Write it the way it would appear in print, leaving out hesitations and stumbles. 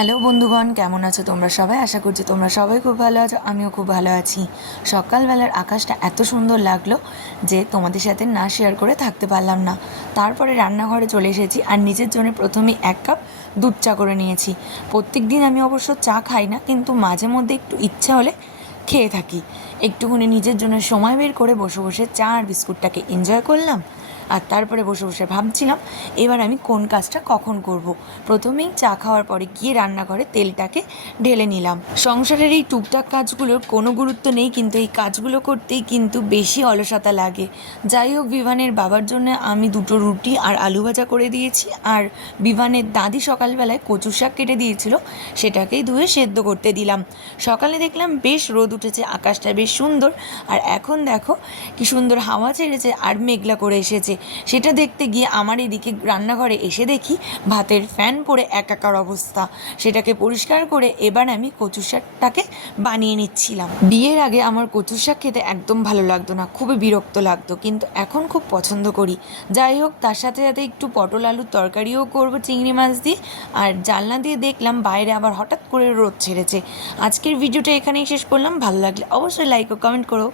Hello বন্ধুগণ, কেমন আছো তোমরা সবাই? আশা করছি তোমরা সবাই খুব ভালো আছো, আমিও খুব ভালো আছি। সকালবেলার আকাশটা এত সুন্দর লাগলো যে তোমাদের সাথে না শেয়ার করে থাকতে পারলাম না। তারপরে রান্নাঘরে চলে এসেছি আর নিজের জন্য প্রথমেই 1 কাপ দুধ চা করে নিয়েছি। প্রত্যেক দিন আমি অবশ্য চা খাই না, কিন্তু মাঝে মধ্যে একটু ইচ্ছা হলে খেয়ে থাকি। একটুখানি নিজের জন্য সময় বের করে বসে বসে চা আর বিস্কুটটাকে এনজয় করলাম। আর তারপরে বসে বসে ভাবছিলাম এবার আমি কোন কাজটা কখন করব। প্রথমেই চা খাওয়ার পরে গিয়ে রান্নাঘরে তেলটাকে ঢেলে নিলাম। সংসারের এই টুকটাক কাজগুলোর কোনো গুরুত্ব নেই, কিন্তু এই কাজগুলো করতেই কিন্তু বেশি অলসতা লাগে। যাই হোক, বিভানের বাবার জন্য আমি 2টো রুটি আর আলু ভাজা করে দিয়েছি। আর বিভানের দাদি সকালবেলায় কচু শাক কেটে দিয়েছিল, সেটাকেই ধুয়ে সেদ্ধ করতে দিলাম। সকালে দেখলাম বেশ রোদ উঠেছে, আকাশটা বেশ সুন্দর। আর এখন দেখো কি সুন্দর হাওয়া ছেড়েছে আর মেঘলা করে এসেছে। সেটা দেখতে গিয়ে আমার এদিকে রান্নাঘরে এসে দেখি ভাতের ফ্যান পড়ে একাকার অবস্থা। সেটাকে পরিষ্কার করে এবার আমি কচু শাকটাকে বানিয়ে নিচ্ছিলাম। বিয়ের আগে আমার কচু শাক খেতে একদম ভালো লাগতো না, খুবই বিরক্ত লাগতো, কিন্তু এখন খুব পছন্দ করি। যাই হোক, তার সাথে সাথে একটু পটল আলুর তরকারিও করব চিংড়ি মাছ দিয়ে। আর জানলা দিয়ে দেখলাম বাইরে আবার হঠাৎ করে রোদ ছেড়েছে। আজকের ভিডিওটা এখানেই শেষ করলাম। ভালো লাগলে অবশ্যই লাইক ও কমেন্ট করো।